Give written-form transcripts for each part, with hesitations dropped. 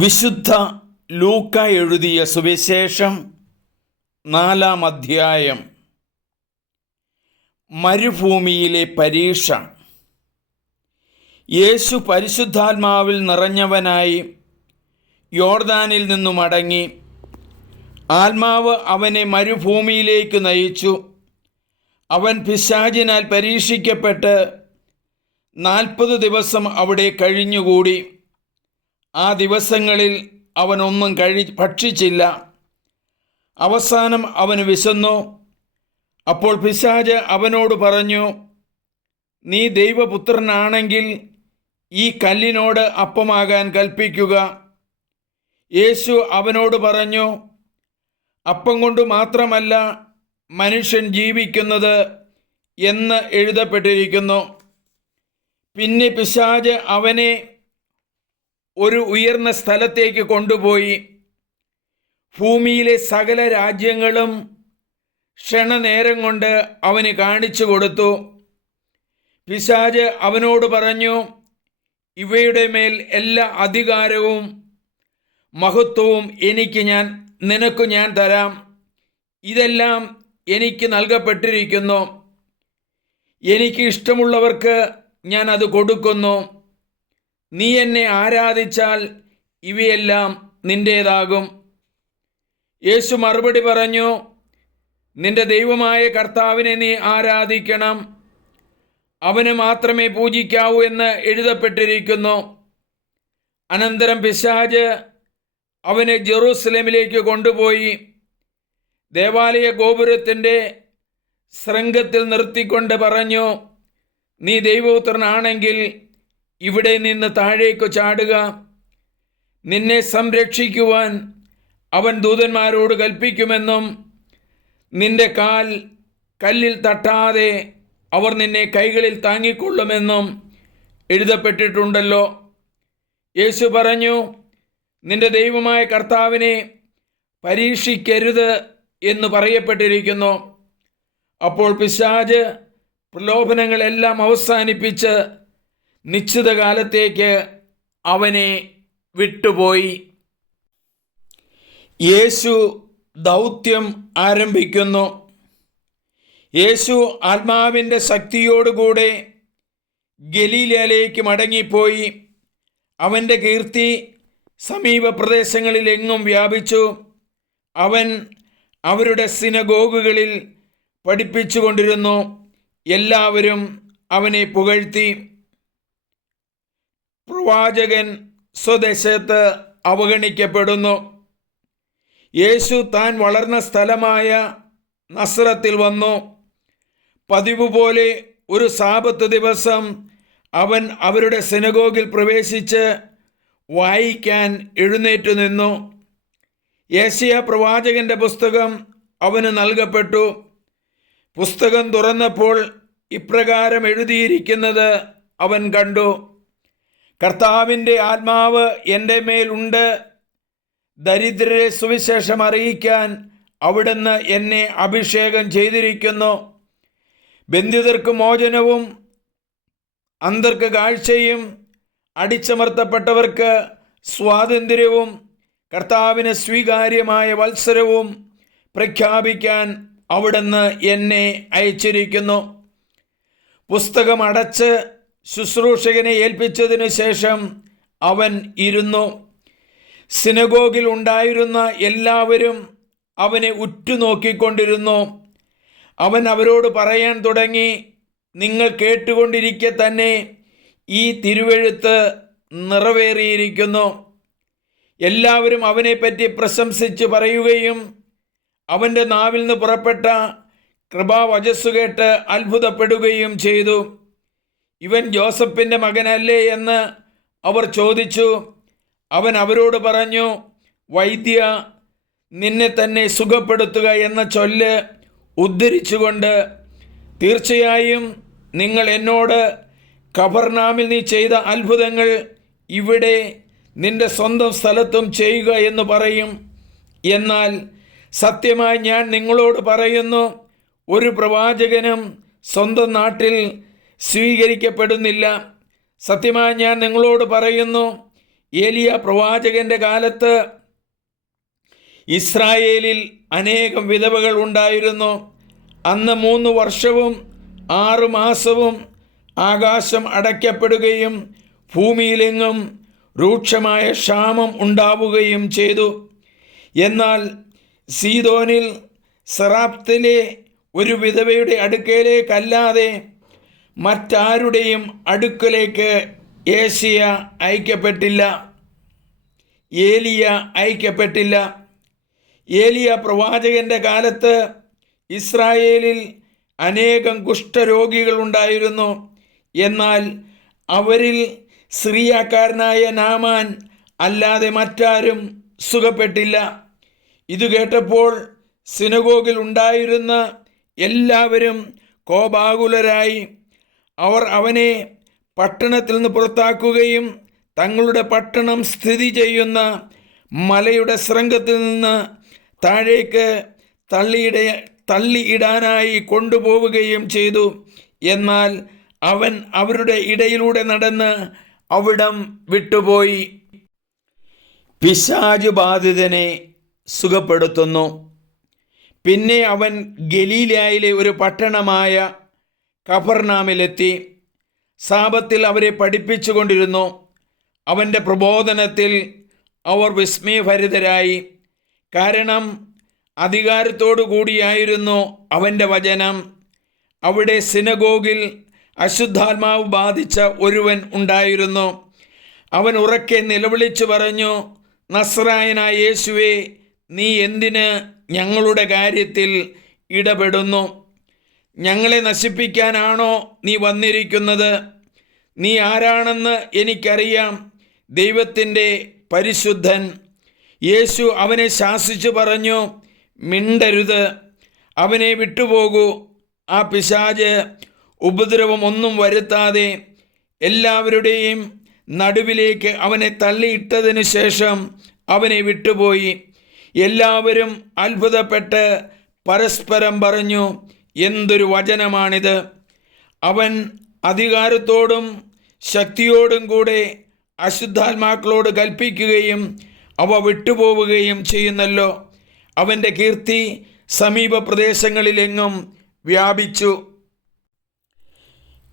വിശുദ്ധ ലൂക്ക എഴുതിയ സുവിശേഷം 4-ാം അധ്യായം. മരുഭൂമിയിലെ പരീക്ഷ. യേശു പരിശുദ്ധാത്മാവിൽ നിറഞ്ഞവനായി യോർദാനിൽ നിന്നു മടങ്ങി. ആത്മാവ് അവനെ മരുഭൂമിയിലേക്ക് നയിച്ചു. അവൻ പിശാചിനാൽ പരീക്ഷിക്കപ്പെട്ട് 40 ദിവസം അവിടെ കഴിഞ്ഞുകൂടി. ആ ദിവസങ്ങളിൽ അവനൊന്നും ഭക്ഷിച്ചില്ല. അവസാനം അവന് വിശന്നു. അപ്പോൾ പിശാച് അവനോട് പറഞ്ഞു, നീ ദൈവപുത്രനാണെങ്കിൽ ഈ കല്ലിനോട് അപ്പമാകാൻ കൽപ്പിക്കുക. യേശു അവനോട് പറഞ്ഞു, അപ്പം കൊണ്ട് മാത്രമല്ല മനുഷ്യൻ ജീവിക്കുന്നത് എന്ന് എഴുതപ്പെട്ടിരിക്കുന്നു. പിന്നെ പിശാച് അവനെ ഒരു ഉയർന്ന സ്ഥലത്തേക്ക് കൊണ്ടുപോയി ഭൂമിയിലെ സകല രാജ്യങ്ങളും ക്ഷണനേരം കൊണ്ട് അവന് കാണിച്ചു കൊടുത്തു. പിശാച് അവനോട് പറഞ്ഞു, ഇവയുടെ മേൽ എല്ലാ അധികാരവും മഹത്വവും നിനക്ക് ഞാൻ തരാം. ഇതെല്ലാം എനിക്ക് നൽകപ്പെട്ടിരിക്കുന്നു. എനിക്ക് ഇഷ്ടമുള്ളവർക്ക് ഞാൻ അത് കൊടുക്കുന്നു. നീ എന്നെ ആരാധിച്ചാൽ ഇവയെല്ലാം നിൻ്റേതാകും. യേശു മറുപടി പറഞ്ഞു, നിന്റെ ദൈവമായ കർത്താവിനെ നീ ആരാധിക്കണം, അവന് മാത്രമേ പൂജിക്കാവൂ എന്ന് എഴുതപ്പെട്ടിരിക്കുന്നു. അനന്തരം പിശാച് അവനെ ജെറൂസലേമിലേക്ക് കൊണ്ടുപോയി ദേവാലയ ഗോപുരത്തിൻ്റെ ശൃംഗത്തിൽ നിർത്തിക്കൊണ്ട് പറഞ്ഞു, നീ ദൈവപുത്രനാണെങ്കിൽ ഇവിടെ നിന്ന് താഴേക്ക് ചാടുക. നിന്നെ സംരക്ഷിക്കുവാൻ അവൻ ദൂതന്മാരോട് കൽപ്പിക്കുമെന്നും നിന്റെ കാൽ കല്ലിൽ തട്ടാതെ അവർ നിന്നെ കൈകളിൽ താങ്ങിക്കൊള്ളുമെന്നും എഴുതപ്പെട്ടിട്ടുണ്ടല്ലോ. യേശു പറഞ്ഞു, നിന്റെ ദൈവമായ കർത്താവിനെ പരീക്ഷിക്കരുത് എന്ന് പറയപ്പെട്ടിരിക്കുന്നു. അപ്പോൾ പിശാച് പ്രലോഭനങ്ങളെല്ലാം അവസാനിപ്പിച്ച് നിശ്ചിത കാലത്തേക്ക് അവനെ വിട്ടുപോയി. യേശു ദൗത്യം ആരംഭിക്കുന്നു. യേശു ആത്മാവിൻ്റെ ശക്തിയോടുകൂടെ ഗലീലയിലേക്ക് മടങ്ങിപ്പോയി. അവൻ്റെ കീർത്തി സമീപ പ്രദേശങ്ങളിലെങ്ങും വ്യാപിച്ചു. അവൻ അവരുടെ സിനഗോഗുകളിൽ പഠിപ്പിച്ചുകൊണ്ടിരുന്നു. എല്ലാവരും അവനെ പുകഴ്ത്തി. പ്രവാചകൻ സ്വദേശത്ത് അവഗണിക്കപ്പെടുന്നു. യേശു താൻ വളർന്ന സ്ഥലമായ നസ്രത്തിൽ വന്നു. പതിവ് പോലെ ഒരു സാബത്ത് ദിവസം അവൻ അവരുടെ സിനഗോഗിൽ പ്രവേശിച്ച് വായിക്കാൻ എഴുന്നേറ്റു നിന്നു. യെശയ്യാ പ്രവാചകന്റെ പുസ്തകം അവന് നൽകപ്പെട്ടു. പുസ്തകം തുറന്നപ്പോൾ ഇപ്രകാരം എഴുതിയിരിക്കുന്നത് അവൻ കണ്ടു. കർത്താവിൻ്റെ ആത്മാവ് എൻ്റെ മേലുണ്ട്. ദരിദ്രരെ സുവിശേഷം അറിയിക്കാൻ അവിടുന്ന് എന്നെ അഭിഷേകം ചെയ്തിരിക്കുന്നു. ബന്ധിതർക്ക് മോചനവും അന്ധർക്ക് കാഴ്ചയും അടിച്ചമർത്തപ്പെട്ടവർക്ക് സ്വാതന്ത്ര്യവും കർത്താവിന് സ്വീകാര്യമായ വത്സരവും പ്രഖ്യാപിക്കാൻ അവിടുന്ന് എന്നെ അയച്ചിരിക്കുന്നു. പുസ്തകം അടച്ച് ശുശ്രൂഷകനെ ഏൽപ്പിച്ചതിനു ശേഷം അവൻ ഇരുന്നു. സിനഗോഗിൽ ഉണ്ടായിരുന്ന എല്ലാവരും അവനെ ഉറ്റുനോക്കിക്കൊണ്ടിരുന്നു. അവൻ അവരോട് പറയാൻ തുടങ്ങി, നിങ്ങൾ കേട്ടുകൊണ്ടിരിക്കെ തന്നെ ഈ തിരുവെഴുത്ത് നിറവേറിയിരിക്കുന്നു. എല്ലാവരും അവനെപ്പറ്റി പ്രശംസിച്ച് പറയുകയും അവൻ്റെ നാവിൽ നിന്ന് പുറപ്പെട്ട കൃപാവചസ്സു കേട്ട് അത്ഭുതപ്പെടുകയും ചെയ്തു. ഇവൻ ജോസഫിൻ്റെ മകനല്ലേ എന്ന് അവർ ചോദിച്ചു. അവൻ അവരോട് പറഞ്ഞു, വൈദ്യ, നിന്നെ തന്നെ സുഖപ്പെടുത്തുക എന്ന ചൊല്ല് ഉദ്ധരിച്ചുകൊണ്ട്, തീർച്ചയായും നിങ്ങൾ എന്നോട് കഫർനാമിൽ നീ ചെയ്ത അത്ഭുതങ്ങൾ ഇവിടെ നിന്റെ സ്വന്തം സ്ഥലത്തും ചെയ്യുക എന്ന് പറയും. എന്നാൽ സത്യമായി ഞാൻ നിങ്ങളോട് പറയുന്നു, ഒരു പ്രവാചകനും സ്വന്തം നാട്ടിൽ സ്വീകരിക്കപ്പെടുന്നില്ല. സത്യമായി ഞാൻ നിങ്ങളോട് പറയുന്നു, ഏലിയ പ്രവാചകന്റെ കാലത്ത് ഇസ്രായേലിൽ അനേകം വിധവകൾ ഉണ്ടായിരുന്നു. അന്ന് 3 വർഷവും 6 മാസവും ആകാശം അടയ്ക്കപ്പെടുകയും ഭൂമിയിലെങ്ങും രൂക്ഷമായ ക്ഷാമം ഉണ്ടാവുകയും ചെയ്തു. എന്നാൽ സീദോനിൽ സറാപ്തിലെ ഒരു വിധവയുടെ അടുക്കലേക്കല്ലാതെ മറ്റാരുടെയും അടുക്കലേക്ക് ഏലിയ അയക്കപ്പെട്ടില്ല. ഏലിയ പ്രവാചകന്റെ കാലത്ത് ഇസ്രായേലിൽ അനേകം കുഷ്ഠരോഗികൾ ഉണ്ടായിരുന്നു. എന്നാൽ അവരിൽ സിറിയക്കാരനായ നാമാൻ അല്ലാതെ മറ്റാരും സുഖപ്പെട്ടില്ല. ഇത് കേട്ടപ്പോൾ സിനഗോഗിൽ ഉണ്ടായിരുന്ന എല്ലാവരും കോപാകുലരായി. അവർ അവനെ പട്ടണത്തിൽ നിന്ന് പുറത്താക്കുകയും തങ്ങളുടെ പട്ടണം സ്ഥിതി ചെയ്യുന്ന മലയുടെ ശൃംഗത്തിൽ നിന്ന് താഴേക്ക് തള്ളിയിടാനായി കൊണ്ടുപോവുകയും ചെയ്തു. എന്നാൽ അവൻ അവരുടെ ഇടയിലൂടെ നടന്ന് അവിടം വിട്ടുപോയി. പിശാച് ബാധിതനെ സുഖപ്പെടുത്തുന്നു. പിന്നെ അവൻ ഗലീലായിലെ ഒരു പട്ടണമായ കഫർനാമിലെത്തി സാബത്തിൽ അവരെ പഠിപ്പിച്ചു കൊണ്ടിരുന്നു. അവൻ്റെ പ്രബോധനത്തിൽ അവർ വിസ്മയഭരിതരായി. കാരണം അധികാരത്തോടു കൂടിയായിരുന്നു അവൻ്റെ വചനം. അവിടെ സിനഗോഗിൽ അശുദ്ധാത്മാവ് ബാധിച്ച ഒരുവൻ ഉണ്ടായിരുന്നു. അവൻ ഉറക്കെ നിലവിളിച്ചു പറഞ്ഞു, നസ്രായനായ യേശുവേ, നീ എന്തിന് ഞങ്ങളുടെ കാര്യത്തിൽ ഇടപെടുന്നു? ഞങ്ങളെ നശിപ്പിക്കാനാണോ നീ വന്നിരിക്കുന്നത്? നീ ആരാണെന്ന് എനിക്കറിയാം, ദൈവത്തിൻ്റെ പരിശുദ്ധൻ. യേശു അവനെ ശാസിച്ചു പറഞ്ഞു, മിണ്ടരുത്, അവനെ വിട്ടുപോകൂ. ആ പിശാച് ഉപദ്രവം ഒന്നും വരുത്താതെ എല്ലാവരുടെയും നടുവിലേക്ക് അവനെ തള്ളിയിട്ടതിനു ശേഷം അവനെ വിട്ടുപോയി. എല്ലാവരും അത്ഭുതപ്പെട്ട് പരസ്പരം പറഞ്ഞു, എന്തൊരു വചനമാണിത്! അവൻ അധികാരത്തോടും ശക്തിയോടും കൂടെ അശുദ്ധാത്മാക്കളോട് കൽപ്പിക്കുകയും അവ വിട്ടുപോവുകയും ചെയ്യുന്നല്ലോ. അവൻ്റെ കീർത്തി സമീപ പ്രദേശങ്ങളിലെങ്ങും വ്യാപിച്ചു.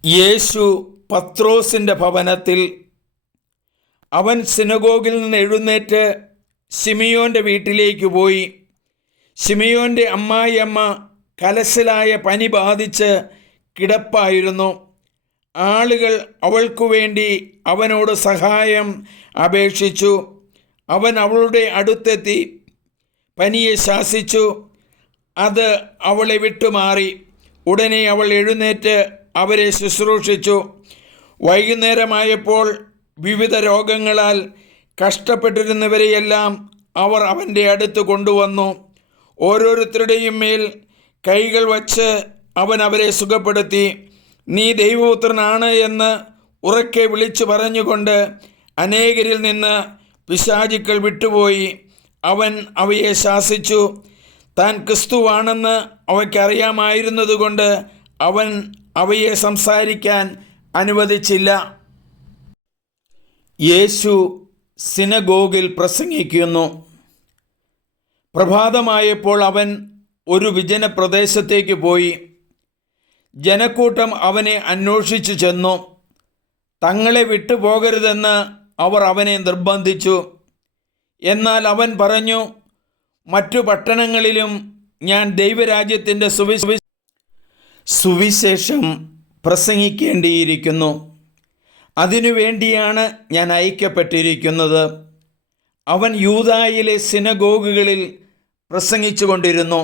യേശു പത്രോസിൻ്റെ ഭവനത്തിൽ. അവൻ സിനഗോഗിൽ നിന്ന് എഴുന്നേറ്റ് ശിമിയോൻ്റെ വീട്ടിലേക്ക് പോയി. ശിമിയോൻ്റെ അമ്മായിയമ്മ കലശലായ പനി ബാധിച്ച് കിടപ്പായിരുന്നു. ആളുകൾ അവൾക്കു വേണ്ടി അവനോട് സഹായം അപേക്ഷിച്ചു. അവൻ അവളുടെ അടുത്തെത്തി പനിയെ ശാസിച്ചു. അത് അവളെ വിട്ടുമാറി. ഉടനെ അവൾ എഴുന്നേറ്റ് അവരെ ശുശ്രൂഷിച്ചു. വൈകുന്നേരമായപ്പോൾ വിവിധ രോഗങ്ങളാൽ കഷ്ടപ്പെട്ടിരുന്നവരെയെല്ലാം അവർ അവൻ്റെ അടുത്ത് കൊണ്ടുവന്നു. ഓരോരുത്തരുടെയും മേൽ കൈകൾ വച്ച് അവൻ അവരെ സുഖപ്പെടുത്തി. നീ ദൈവപുത്രനാണ് എന്ന് ഉറക്കെ വിളിച്ചു പറഞ്ഞുകൊണ്ട് അനേകരിൽ നിന്ന് പിശാചുക്കൾ വിട്ടുപോയി. അവൻ അവയെ ശാസിച്ചു. താൻ ക്രിസ്തുവാണെന്ന് അവയ്ക്കറിയാമായിരുന്നതുകൊണ്ട് അവൻ അവയെ സംസാരിക്കാൻ അനുവദിച്ചില്ല. യേശു സിനഗോഗിൽ പ്രസംഗിക്കുന്നു. പ്രഭാതമായപ്പോൾ അവൻ ഒരു വിജന പ്രദേശത്തേക്ക് പോയി. ജനക്കൂട്ടം അവനെ അന്വേഷിച്ചു ചെന്നു. തങ്ങളെ വിട്ടുപോകരുതെന്ന് അവർ അവനെ നിർബന്ധിച്ചു. എന്നാൽ അവൻ പറഞ്ഞു, മറ്റു പട്ടണങ്ങളിലും ഞാൻ ദൈവരാജ്യത്തിൻ്റെ സുവിശേഷം പ്രസംഗിക്കേണ്ടിയിരിക്കുന്നു. അതിനുവേണ്ടിയാണ് ഞാൻ അയക്കപ്പെട്ടിരിക്കുന്നത്. അവൻ യൂദായിലെ സിനഗോഗുകളിൽ പ്രസംഗിച്ചു കൊണ്ടിരുന്നു.